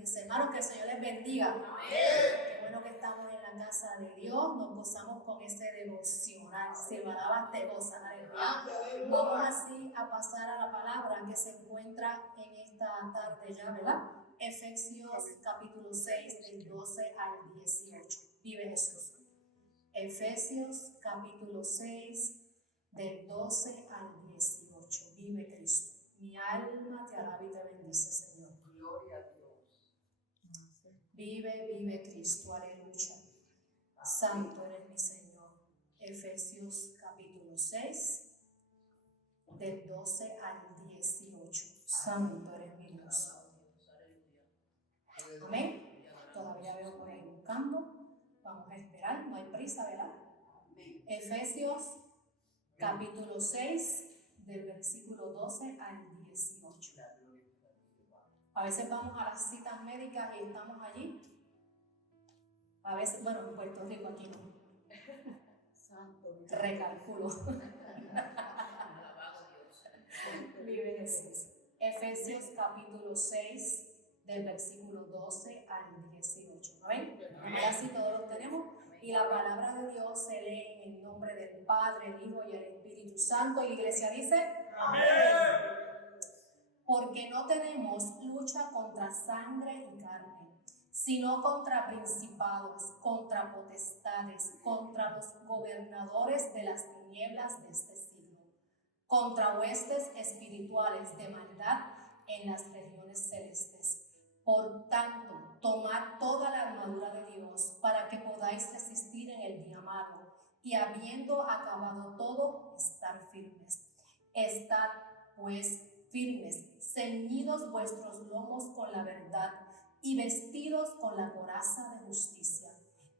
bendice. Hermanos, que el Señor les bendiga. Amén. Qué bueno que estamos en la casa de Dios. Nos gozamos con ese devocional. Si lo alabas, te gozas. Aleluya. Vamos así a pasar a la palabra que se encuentra en esta tarde ya, ¿verdad? Efesios capítulo 6, del 12 al 18. Vive Jesús. Efesios capítulo 6, del 12 al 18. Vive Cristo. Mi alma te alaba y te bendice, Señor. Gloria a Dios. Vive, vive Cristo, aleluya. Santo eres mi Señor. Efesios capítulo 6, del 12 al 18. Santo eres mi Dios. Amén. Todavía veo por ahí buscando. Vamos a esperar, no hay prisa, ¿verdad? Efesios capítulo 6, del versículo 12 al 18. A veces vamos a las citas médicas y estamos allí. A veces, bueno, en Puerto Rico aquí no. Santo. Recalculo. Vive Jesús. Efesios capítulo 6, del versículo 12 al 18. ¿No ven? Ahora sí todos los tenemos. Y la palabra de Dios se lee en el nombre del Padre, el Hijo y el Espíritu Santo. Y la iglesia dice: amén. Porque no tenemos lucha contra sangre y carne, sino contra principados, contra potestades, contra los gobernadores de las tinieblas de este siglo, contra huestes espirituales de maldad en las regiones celestes. Por tanto, tomad toda la armadura de Dios para que podáis resistir en el día malo, y habiendo acabado todo, estar firmes. Estad pues firmes, ceñidos vuestros lomos con la verdad, y vestidos con la coraza de justicia,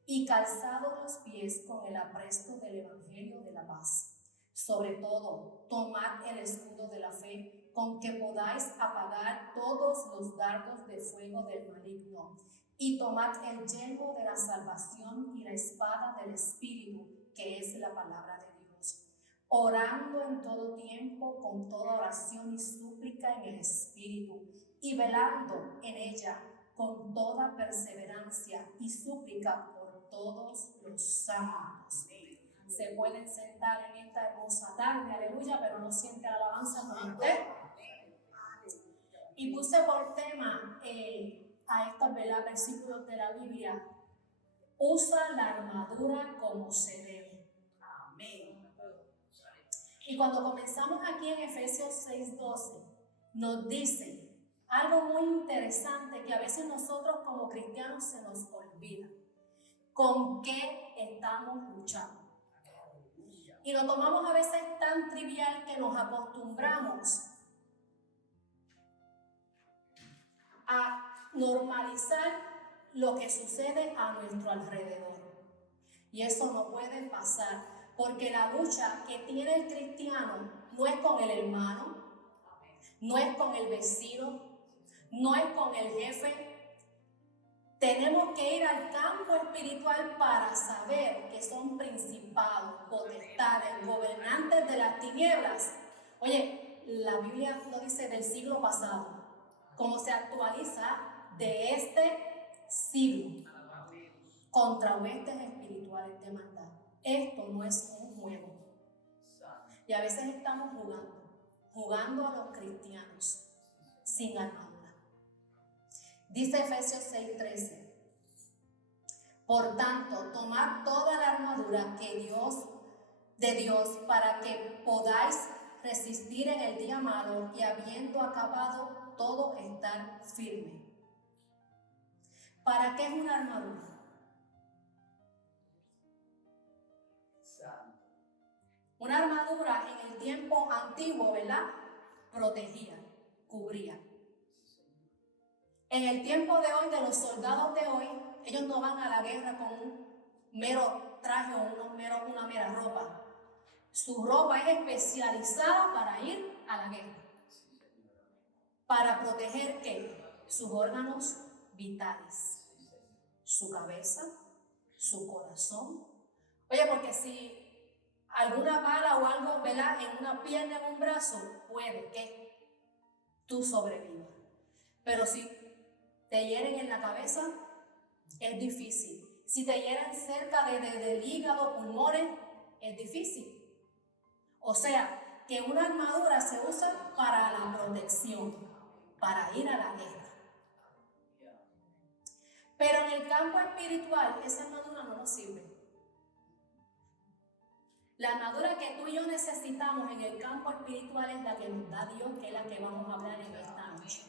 y calzados los pies con el apresto del evangelio de la paz. Sobre todo, tomad el escudo de la fe, con que podáis apagar todos los dardos de fuego del maligno, y tomad el yelmo de la salvación y la espada del Espíritu, que es la palabra de Dios, orando en todo tiempo con toda oración y súplica en el Espíritu, y velando en ella con toda perseverancia y súplica por todos los santos. Se pueden sentar en esta hermosa tarde, aleluya, pero no siente alabanza con usted. Y puse por tema a estos versículos de la Biblia: usa la armadura como se debe. Amén. Y cuando comenzamos aquí en Efesios 6:12, nos dice algo muy interesante que a veces nosotros como cristianos se nos olvida. ¿Con qué estamos luchando? Y lo tomamos a veces tan trivial que nos acostumbramos a normalizar lo que sucede a nuestro alrededor. Y eso no puede pasar, porque la lucha que tiene el cristiano no es con el hermano, no es con el vecino, no es con el jefe. Tenemos que ir al campo espiritual para saber que son principados, potestades, gobernantes de las tinieblas. Oye, la Biblia lo dice del siglo pasado, como se actualiza de este siglo, contra huestes espirituales de maldad. Esto no es un juego. Y a veces estamos jugando a los cristianos sin armadura. Dice Efesios 6:13: por tanto, tomad toda la armadura de Dios para que podáis resistir en el día malo, y habiendo acabado todo, estar firme. ¿Para qué es una armadura? Una armadura en el tiempo antiguo, ¿verdad? Protegía, cubría. En el tiempo de hoy, de los soldados de hoy, ellos no van a la guerra con un mero traje o una mera ropa. Su ropa es especializada para ir a la guerra. Para proteger ¿qué? Sus órganos vitales. Su cabeza, su corazón. Oye, porque si alguna bala o algo, ¿verdad?, en una pierna, en un brazo, puede que tú sobrevivas. Pero si te hieren en la cabeza, es difícil. Si te hieren cerca del hígado, pulmones, es difícil. O sea, que una armadura se usa para la protección, para ir a la guerra. Pero en el campo espiritual, esa armadura no nos sirve. La armadura que tú y yo necesitamos en el campo espiritual es la que nos da Dios, que es la que vamos a hablar en esta noche.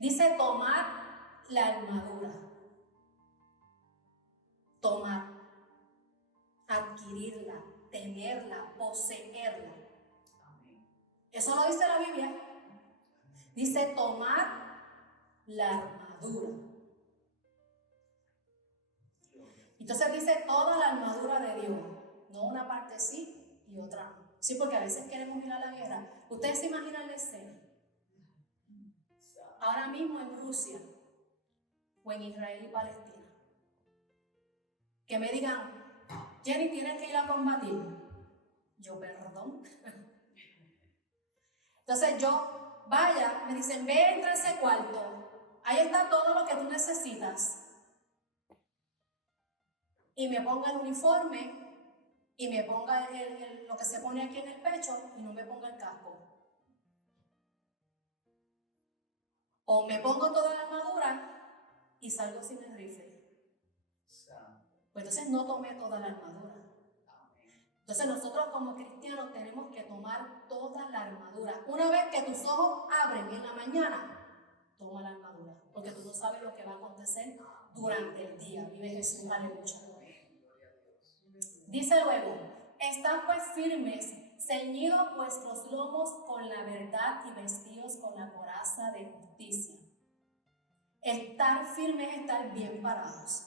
Dice tomar la armadura. Tomar, adquirirla, tenerla, poseerla. Eso lo dice la Biblia. Dice tomar la armadura. Entonces dice toda la armadura de Dios, no una parte sí y otra no. Sí, porque a veces queremos ir a la guerra. Ustedes se imaginan la escena. Ahora mismo en Rusia o en Israel y Palestina. Que me digan, Jenny, tienes que ir a combatir. Yo, perdón. Entonces yo, vaya, me dicen, ve, entra a ese cuarto. Ahí está todo lo que tú necesitas. Y me ponga el uniforme y me ponga lo que se pone aquí en el pecho y no me ponga el casco. O me pongo toda la armadura y salgo sin el rifle. Pues entonces no tomé toda la armadura. Entonces nosotros como cristianos tenemos que tomar toda la armadura. Una vez que tus ojos abren en la mañana, toma la armadura. Porque tú no sabes lo que va a acontecer durante el día. Vive Jesús, aleluya. Dice luego, estad pues firmes, ceñidos vuestros lomos con la verdad y vestidos con la coraza de justicia. Estar firmes es estar bien parados.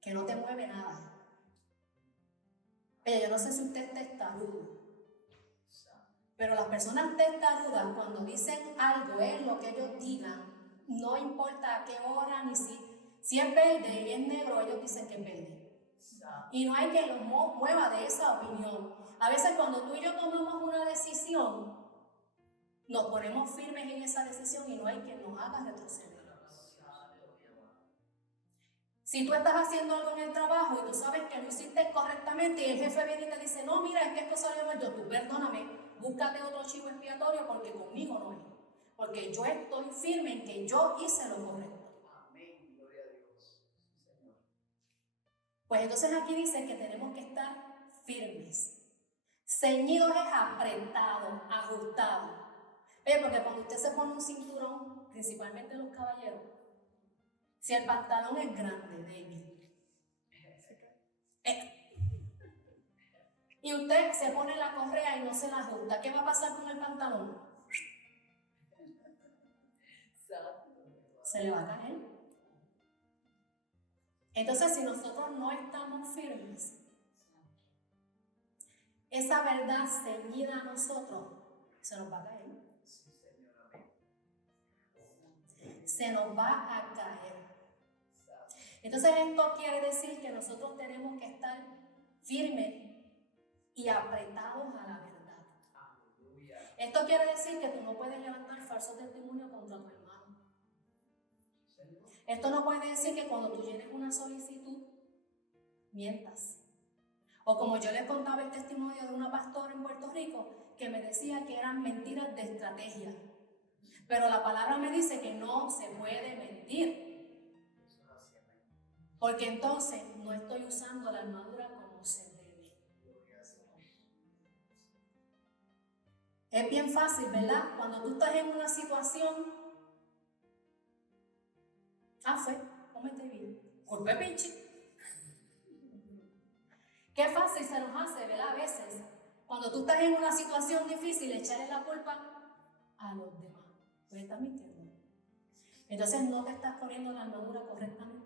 Que no te mueve nada. Oye, yo no sé si usted es testarudo, pero las personas testarudas cuando dicen algo es lo que ellos digan, no importa a qué hora ni si es verde y es negro, ellos dicen que es verde. Y no hay que los mueva de esa opinión. A veces cuando tú y yo tomamos una decisión, nos ponemos firmes en esa decisión y no hay quien nos haga retroceder. Si tú estás haciendo algo en el trabajo y tú sabes que lo hiciste correctamente y el jefe viene y te dice, no, mira, es que esto salió mal, tú perdóname, búscate otro chivo expiatorio porque conmigo no es. Porque yo estoy firme en que yo hice lo correcto. Amén, gloria a Dios. Sí, Señor. Pues entonces aquí dice que tenemos que estar firmes. Ceñidos es apretado, ajustado. Porque cuando usted se pone un cinturón, principalmente los caballeros, si el pantalón es grande, débil, y usted se pone la correa y no se la ajusta, ¿qué va a pasar con el pantalón? Se le va a caer. Entonces, si nosotros no estamos firmes, esa verdad ceñida a nosotros se nos va a caer. Se nos va a caer. Entonces esto quiere decir que nosotros tenemos que estar firmes y apretados a la verdad. Esto quiere decir que tú no puedes levantar falso testimonio contra tu hermano. Esto no puede decir que cuando tú llenes una solicitud, mientas. O como yo les contaba el testimonio de una pastora en Puerto Rico que me decía que eran mentiras de estrategia. Pero la palabra me dice que no se puede mentir. Porque entonces no estoy usando la armadura como se debe. Es bien fácil, ¿verdad? Cuando tú estás en una situación, cómete bien, golpe pinche. Qué fácil se nos hace, ¿verdad? A veces, cuando tú estás en una situación difícil, echarle la culpa a los demás. Pues estás mintiendo. Entonces no te estás poniendo la armadura correctamente.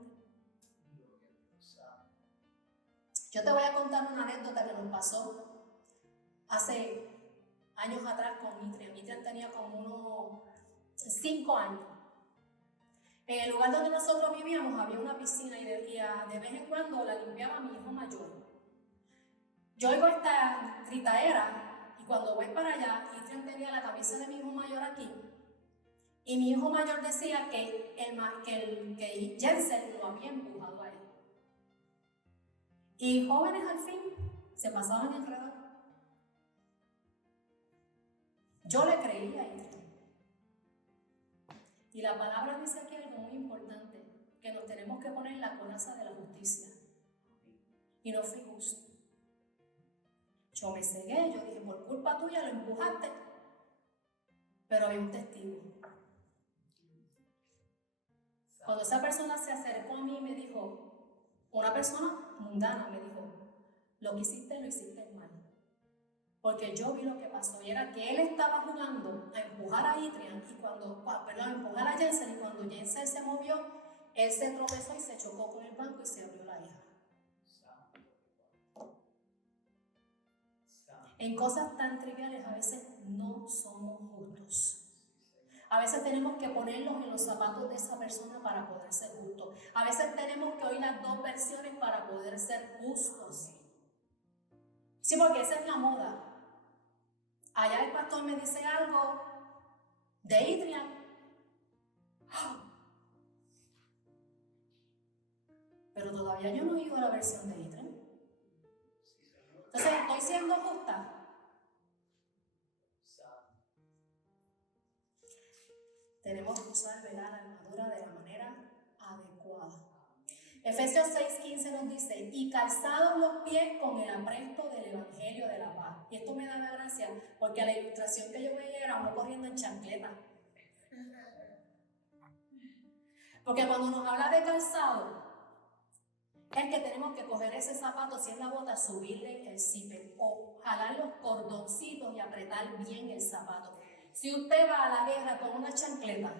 Yo te voy a contar una anécdota que nos pasó hace años atrás con Mitrian. Mitrian tenía como unos 5 años. En el lugar donde nosotros vivíamos había una piscina y de vez en cuando la limpiaba mi hijo mayor. Yo oigo esta gritaera y cuando voy para allá, Mitrian tenía la camisa de mi hijo mayor aquí Y mi hijo mayor decía que Jensen lo había empujado a él. Y jóvenes al fin se pasaban enredando. Yo le creía a esto. Y la palabra dice aquí algo muy importante, que nos tenemos que poner la coraza de la justicia. Y no fui justo. Yo me cegué, yo dije, por culpa tuya lo empujaste. Pero había un testigo. Cuando esa persona se acercó a mí y me dijo, una persona mundana me dijo, lo que hiciste lo hiciste mal. Porque yo vi lo que pasó y era que él estaba jugando a empujar a Adrian a empujar a Jensen, y cuando Jensen se movió, él se tropezó y se chocó con el banco y se abrió la hija. En cosas tan triviales a veces no somos justos. A veces tenemos que ponernos en los zapatos de esa persona para poder ser justos. A veces tenemos que oír las dos versiones para poder ser justos. Sí, porque esa es la moda. Allá el pastor me dice algo de Adrian. Pero todavía yo no he oído la versión de Adrian. Entonces, ¿estoy siendo justa? Tenemos que usar, ¿verdad?, la armadura de la manera adecuada. Efesios 6:15 nos dice, y calzados los pies con el apresto del evangelio de la paz. Y esto me da la gracia, porque la ilustración que yo veía era uno corriendo en chancleta. Porque cuando nos habla de calzado, es que tenemos que coger ese zapato, si es la bota, subirle el zipper o jalar los cordoncitos y apretar bien el zapato. Si usted va a la guerra con una chancleta,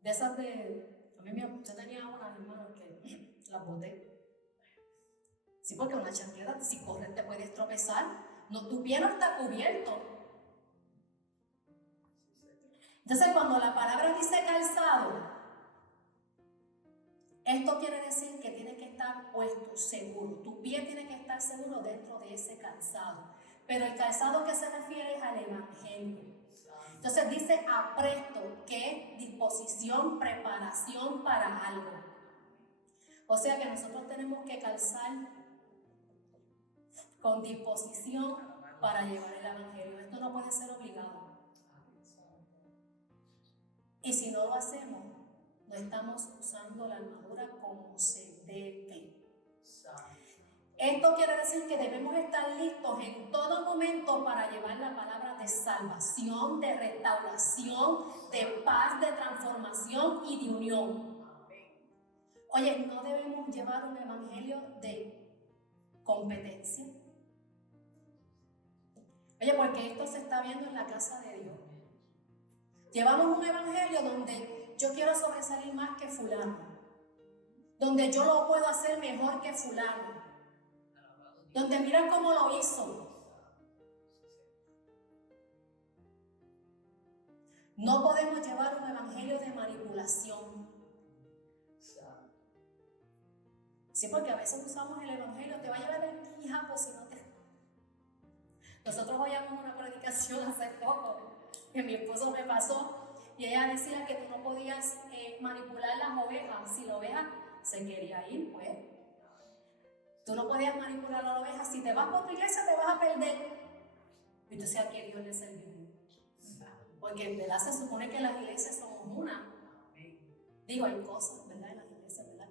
de esas yo tenía una, hermano, que las boté. Sí, porque una chancleta, si corres te puedes tropezar, tu pie no está cubierto. Entonces, cuando la palabra dice calzado, esto quiere decir que tiene que estar puesto, seguro. Tu pie tiene que estar seguro dentro de ese calzado. Pero el calzado que se refiere es al evangelio. Entonces dice apresto, que es disposición, preparación para algo. O sea que nosotros tenemos que calzar con disposición para llevar el evangelio. Esto no puede ser obligado. Y si no lo hacemos, no estamos usando la armadura como se debe. Esto quiere decir que debemos estar listos en todo momento para llevar la palabra de salvación, de restauración, de paz, de transformación y de unión. Oye, no debemos llevar un evangelio de competencia. Oye, porque esto se está viendo en la casa de Dios. Llevamos un evangelio donde yo quiero sobresalir más que fulano, donde yo lo puedo hacer mejor que fulano, donde mira cómo lo hizo. No podemos llevar un evangelio de manipulación. Sí, porque a veces usamos el evangelio, te va a llevar el hijapo si no te... Nosotros oíamos una predicación hace poco que mi esposo me pasó y ella decía que tú no podías manipular las ovejas. Si la oveja se quería ir, pues tú no podías manipular a la oveja. Si te vas por tu iglesia te vas a perder. Y tú sabes que Dios le servió. Porque en verdad se supone que las iglesias somos una. Digo, hay cosas, ¿verdad? En las iglesias, ¿verdad?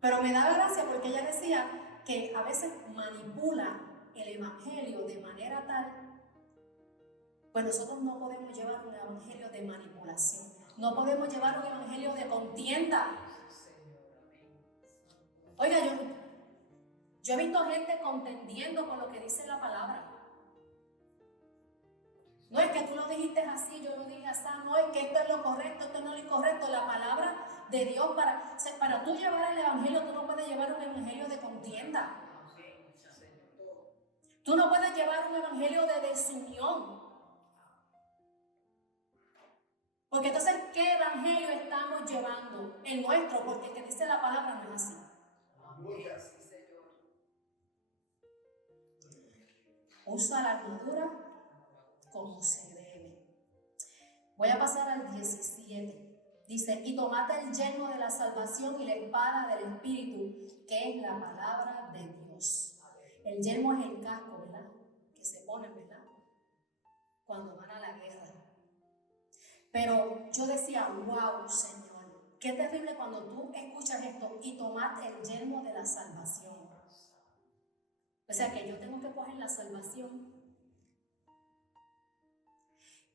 Pero me daba gracia porque ella decía que a veces manipula el evangelio de manera tal, pues nosotros no podemos llevar un evangelio de manipulación. No podemos llevar un evangelio de contienda. Oiga, yo he visto gente contendiendo con lo que dice la palabra. No es que tú lo dijiste así, yo lo dije así, no es que esto es lo correcto, esto no es lo incorrecto. La palabra de Dios, para tú llevar el evangelio, tú no puedes llevar un evangelio de contienda. Tú no puedes llevar un evangelio de desunión. Porque entonces, ¿qué evangelio estamos llevando? El nuestro, porque el que dice la palabra no es así. Usa la armadura como se debe. Voy a pasar al 17. Dice, y tomad el yelmo de la salvación y la espada del Espíritu, que es la palabra de Dios. El yelmo es el casco, ¿verdad? Que se pone, ¿verdad? Cuando van a la guerra. Pero yo decía, wow, Señor, qué terrible cuando tú escuchas esto, y tomad el yelmo de la salvación. O sea que yo tengo que coger la salvación.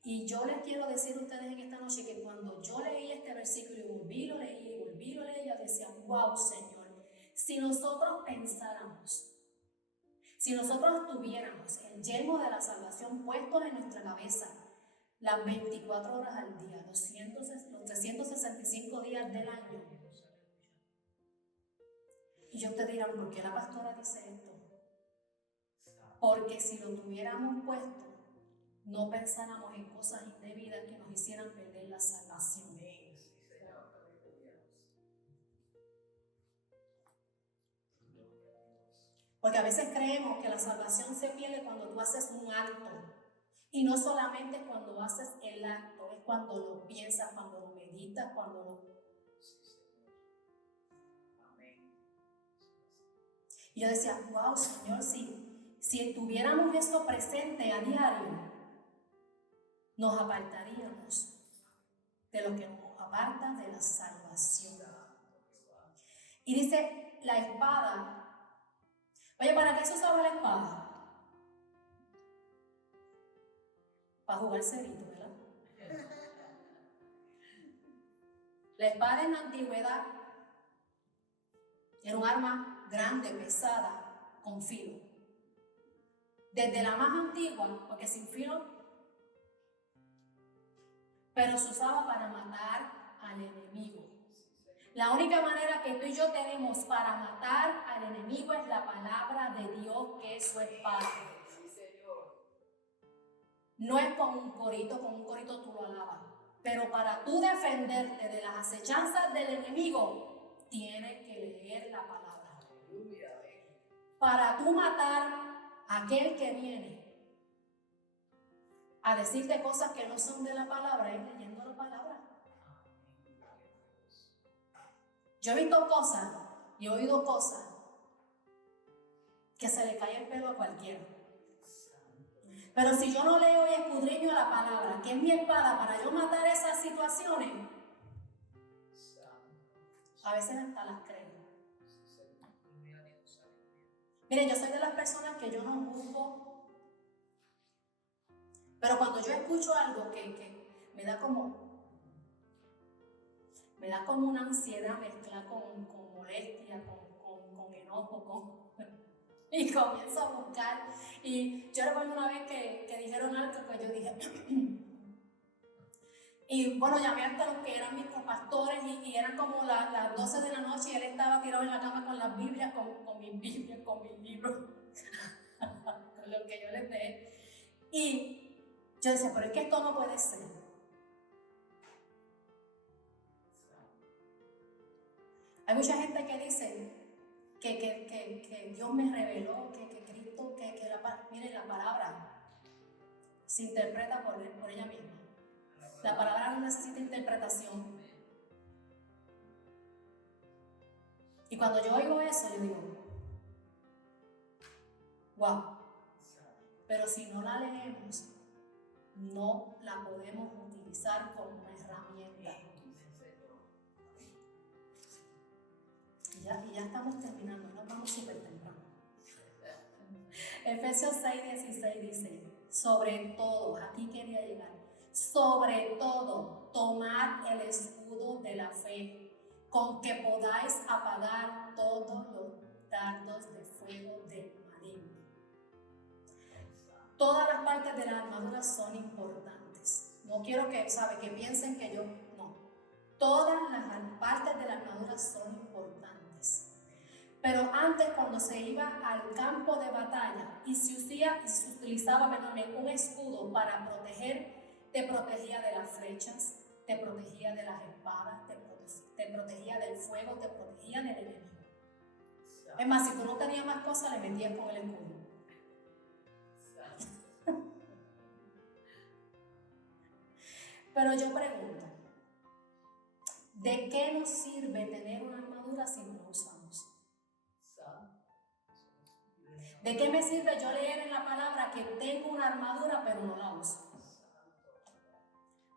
Y yo les quiero decir a ustedes en esta noche que cuando yo leí este versículo y volví lo leí, yo decía, wow, Señor, si nosotros pensáramos, si nosotros tuviéramos el yelmo de la salvación puesto en nuestra cabeza las 24 horas al día, los 365 días del año, y yo te dirán, ¿por qué la pastora dice esto? Porque si lo tuviéramos puesto, no pensáramos en cosas indebidas que nos hicieran perder la salvación. Porque a veces creemos que la salvación se pierde cuando tú haces un acto. Y no solamente cuando haces el acto, es cuando lo piensas, cuando lo meditas, cuando lo... Y yo decía, wow, Señor, si tuviéramos eso presente a diario, nos apartaríamos de lo que nos aparta de la salvación. Y dice, la espada. Oye, ¿para qué se usaba la espada? Para jugar cerito, ¿verdad? La espada en la antigüedad era un arma grande, pesada, con filo. Desde la más antigua, porque sin filo, pero se usaba para matar al enemigo. La única manera que tú y yo tenemos para matar al enemigo es la palabra de Dios, que es su espada. No es con un corito tú lo alabas. Pero para tú defenderte de las acechanzas del enemigo, tienes que leer la palabra. Para tú matar a aquel que viene a decirte cosas que no son de la palabra, es leyendo la palabra. Yo he visto cosas y he oído cosas que se le cae el pelo a cualquiera. Pero si yo no leo y escudriño la palabra, que es mi espada para yo matar esas situaciones, a veces hasta las creo. Miren, yo soy de las personas que yo no juzgo, pero cuando yo escucho algo que me da como una ansiedad mezclada con molestia, con enojo, y comienzo a buscar. Y yo recuerdo una vez que dijeron algo que yo dije, y bueno, llamé hasta los que eran mis copastores y eran como las 12 de la noche y él estaba tirado en la cama con las Biblias, con mis Biblias, con mis libros, con lo que yo les dejé. Y yo decía, pero es que esto no puede ser. Hay mucha gente que dice que Dios me reveló, que Cristo, mire, la palabra se interpreta por ella misma. La palabra no necesita interpretación. Y cuando yo oigo eso, yo digo, wow. Pero si no la leemos, no la podemos utilizar como una herramienta. Y ya estamos terminando, nos vamos súper temprano. Efesios 6:16 dice, sobre todo, aquí quería llegar, sobre todo, tomad el escudo de la fe, con que podáis apagar todos los dardos de fuego del maligno. Todas las partes de la armadura son importantes. No quiero que piensen que yo, no. Todas las partes de la armadura son importantes. Pero antes, cuando se iba al campo de batalla y se utilizaba un escudo para proteger, te protegía de las flechas, te protegía de las espadas, te protegía del fuego, te protegía del enemigo. Es más, si tú no tenías más cosas, le metías con el escudo. Pero yo pregunto, ¿de qué nos sirve tener una armadura si no la usamos? ¿De qué me sirve yo leer en la palabra que tengo una armadura pero no la uso?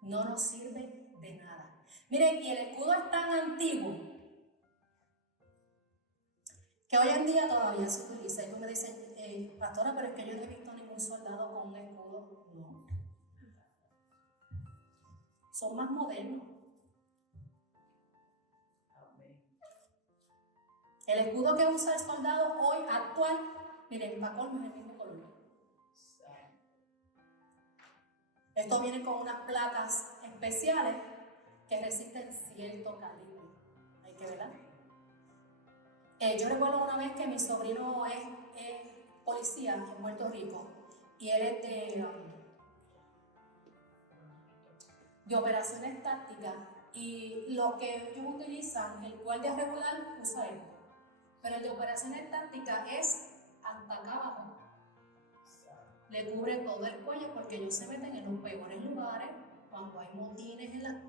No nos sirve de nada. Miren, y el escudo es tan antiguo que hoy en día todavía se utiliza. Y tú me dices, pastora, pero es que yo no he visto ningún soldado con un escudo. No. Son más modernos. El escudo que usa el soldado hoy actual, miren, para colmo es el mismo color. Esto viene con unas placas especiales que resisten cierto calibre. Hay que verla. Yo recuerdo una vez que mi sobrino es policía en Puerto Rico y él es de operaciones tácticas, y lo que ellos utilizan, el guardia regular usa esto, pero el de operaciones tácticas es hasta acá abajo. Le cubre todo el cuello porque ellos se meten en los peores lugares cuando hay motines en la...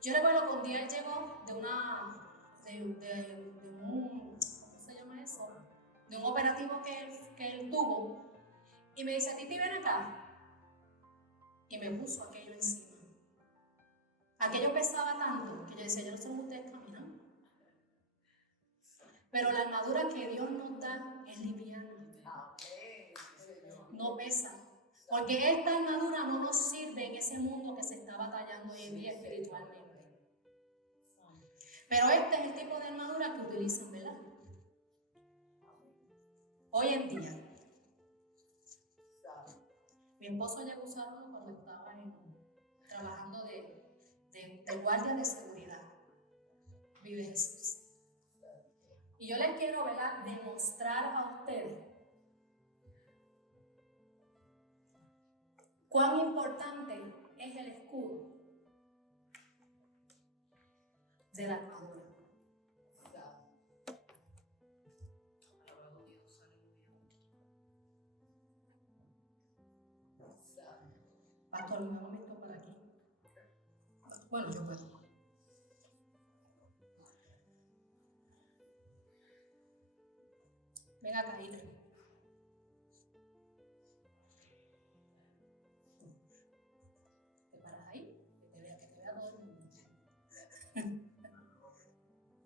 Yo recuerdo que un día él llegó de un, ¿cómo se llama eso? De un operativo que él tuvo, y me dice, Titi, ven acá. Y me puso aquello encima. Aquello pesaba tanto que yo decía, yo no sé cómo ustedes caminan. Pero la armadura que Dios nos da es liviana. No pesa. Porque esta armadura no nos sirve en ese mundo que se está batallando hoy en día espiritualmente. Pero este es el tipo de armadura que utilizan, ¿verdad? Hoy en día. Mi esposo ya usaba uno cuando estaba trabajando de guardia de seguridad. Vive Jesús. Y yo les quiero, ¿verdad?, demostrar a ustedes cuán importante es el escudo de la armadura. Pastor, mi mamá me está por aquí. Bueno, yo puedo. Ven acá, Hidra. Te paras ahí, que te vea todo el mundo.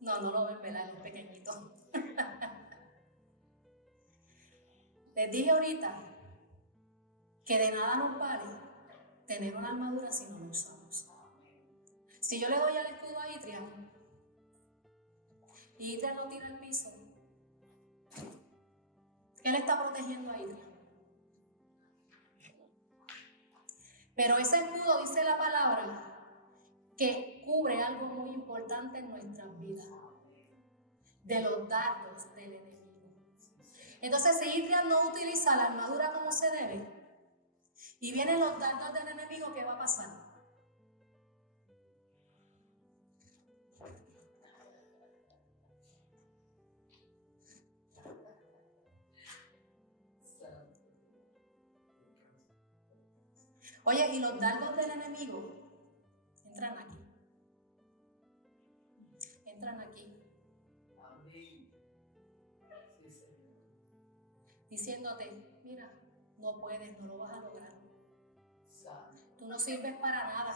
No lo ven, ¿verdad? Es pequeñito. Les dije ahorita que de nada nos vale tener una armadura si no la usamos. Si yo le doy al escudo a Itria y Itria lo tira al piso, ¿qué le está protegiendo a Itria? Pero ese escudo, dice la palabra, que cubre algo muy importante en nuestras vidas, de los dardos del enemigo. Entonces, si Itria no utiliza la armadura como se debe y vienen los dardos del enemigo, ¿qué va a pasar? Oye, y los dardos del enemigo entran aquí. Entran aquí. Diciéndote, mira, no puedes, no lo vas a lograr. Tú no sirves para nada.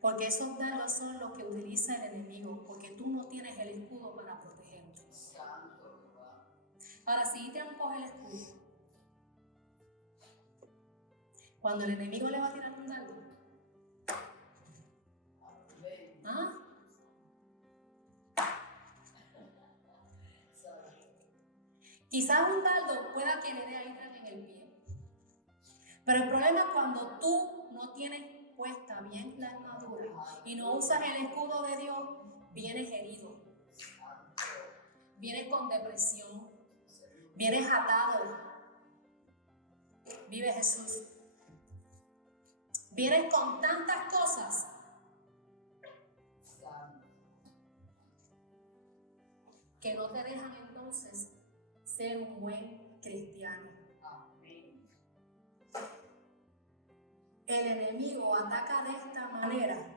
Porque esos dardos son los que utiliza el enemigo, porque tú no tienes el escudo para protegerte. Ahora, si te coge el escudo, cuando el enemigo le va a tirar un dardo, ¿ah? Quizás un dardo pueda que le dé a Israel en el pie. Pero el problema es cuando tú no tienes puesta bien la armadura y no usas el escudo de Dios, vienes herido, vienes con depresión, vienes atado. Vive Jesús. Vienes con tantas cosas que no te dejan entonces ser un buen cristiano. el enemigo ataca de esta manera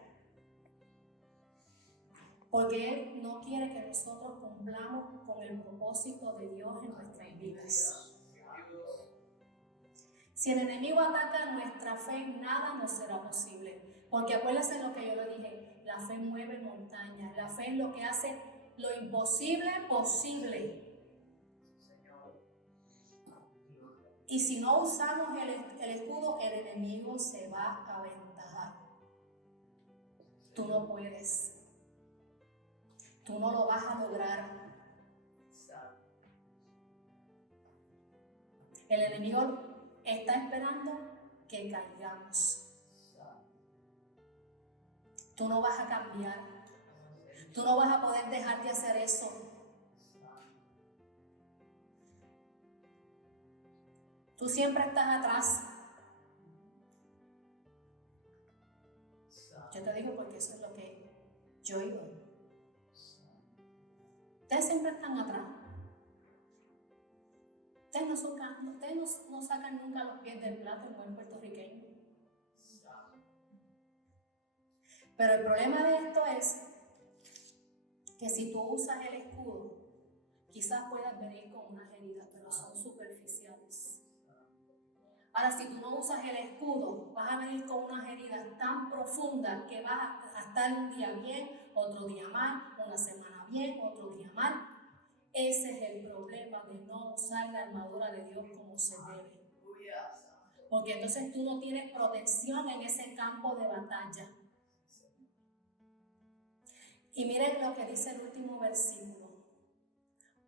porque él no quiere que nosotros cumplamos con el propósito de Dios en nuestras vidas. Si el enemigo ataca nuestra fe, nada nos será posible. Porque acuérdense lo que yo le dije, la fe mueve montañas, la fe es lo que hace lo imposible posible. Y si no usamos el escudo, el enemigo se va a aventajar. Tú no puedes. Tú no lo vas a lograr. El enemigo está esperando que caigamos. Tú no vas a cambiar. Tú no vas a poder dejar de hacer eso. Tú siempre estás atrás. Yo te digo porque eso es lo que yo oigo. Ustedes siempre están atrás. Ustedes no sacan nunca los pies del plato en buen puertorriqueño. Pero el problema de esto es que si tú usas el escudo, quizás puedas venir con unas heridas, pero son superficiales. Ahora, si tú no usas el escudo, vas a venir con unas heridas tan profundas que vas a estar un día bien, otro día mal, una semana bien, otro día mal. Ese es el problema de no usar la armadura de Dios como se debe. Porque entonces tú no tienes protección en ese campo de batalla. Y miren lo que dice el último versículo.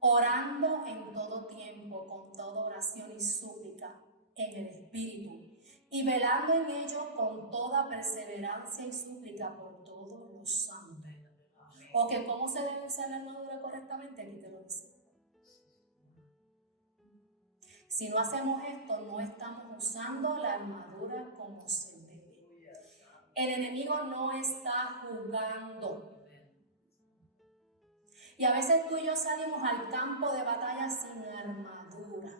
Orando en todo tiempo, con toda oración y súplica en el Espíritu, y velando en ello con toda perseverancia y súplica por todos los santos. O que cómo se debe usar la armadura correctamente, aquí te lo dice. Si no hacemos esto, no estamos usando la armadura como se debe. El enemigo no está jugando. Y a veces tú y yo salimos al campo de batalla sin armadura.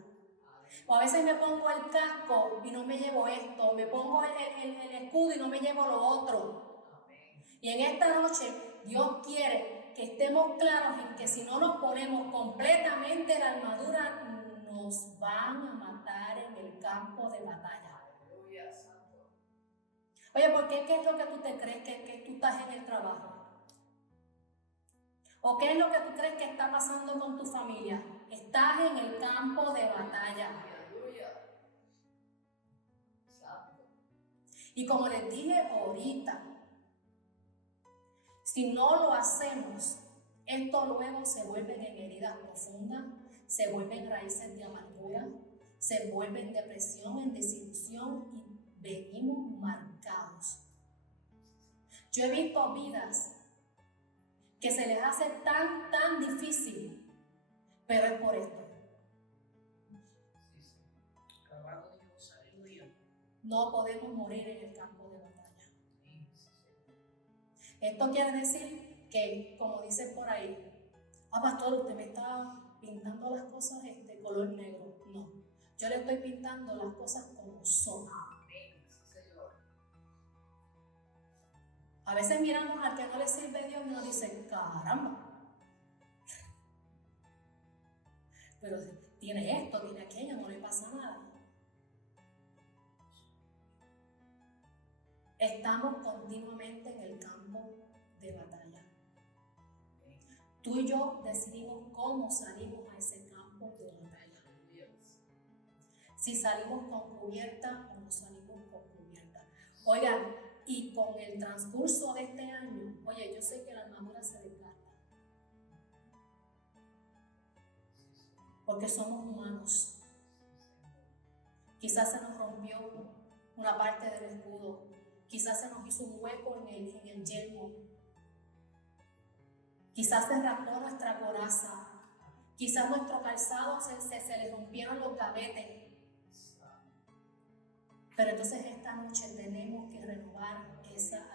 O a veces me pongo el casco y no me llevo esto. Me pongo el escudo y no me llevo lo otro. Y en esta noche Dios quiere que estemos claros en que si no nos ponemos completamente la armadura, nos van a matar en el campo de batalla. Oye, ¿por qué? ¿Qué es lo que tú te crees que tú estás en el trabajo? ¿O qué es lo que tú crees que está pasando con tu familia? Estás en el campo de batalla. Y como les dije ahorita, si no lo hacemos, esto luego se vuelven en heridas profundas, se vuelven raíces de amargura, se vuelven depresión, en desilusión y venimos marcados. Yo he visto vidas que se les hace tan difícil, pero es por esto. No podemos morir en el campo de batalla. Esto quiere decir que, como dicen por ahí, pastor, usted me está pintando las cosas de color negro. No, yo le estoy pintando las cosas como son. A veces miramos al que no le sirve Dios y nos dicen, caramba, pero tiene esto, tiene aquello, no le pasa nada. Estamos continuamente en el campo de batalla. Tú y yo decidimos cómo salimos a ese campo de batalla. Si salimos con cubierta o no salimos con cubierta. Oigan, y con el transcurso de este año, oye, yo sé que la armadura se desgasta. Porque somos humanos. Quizás se nos rompió una parte del escudo. Quizás se nos hizo un hueco en el yelmo. Quizás se raspó nuestra coraza. Quizás nuestro calzado se le rompieron los gavetes. Pero entonces esta noche tenemos que renovar esa